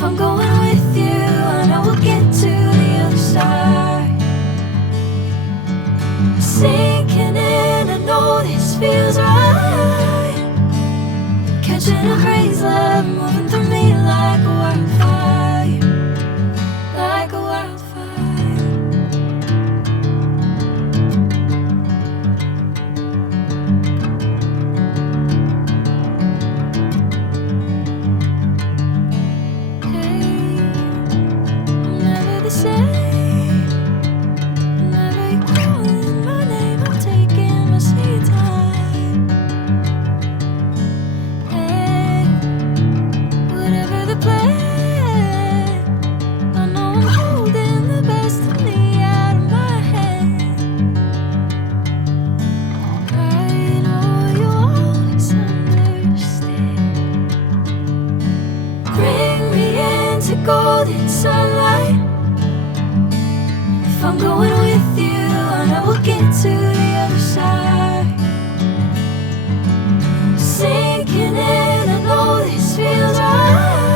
If I'm going with you, I know we'll get to the other side. Sinking in, I know this feels right. Catching a crazy love, moving through me like a wildfire, like a wildfire. Hey, I'm never the same. Whenever you're calling my name, I'm taking my sweet time. Hey, whatever the plan, I know I'm holding the best of me out of my hand. I know you'll always understand. Bring me into golden sunlight. If I'm going with you, I know we'll get to the other side. Sinking in, I know this feels right.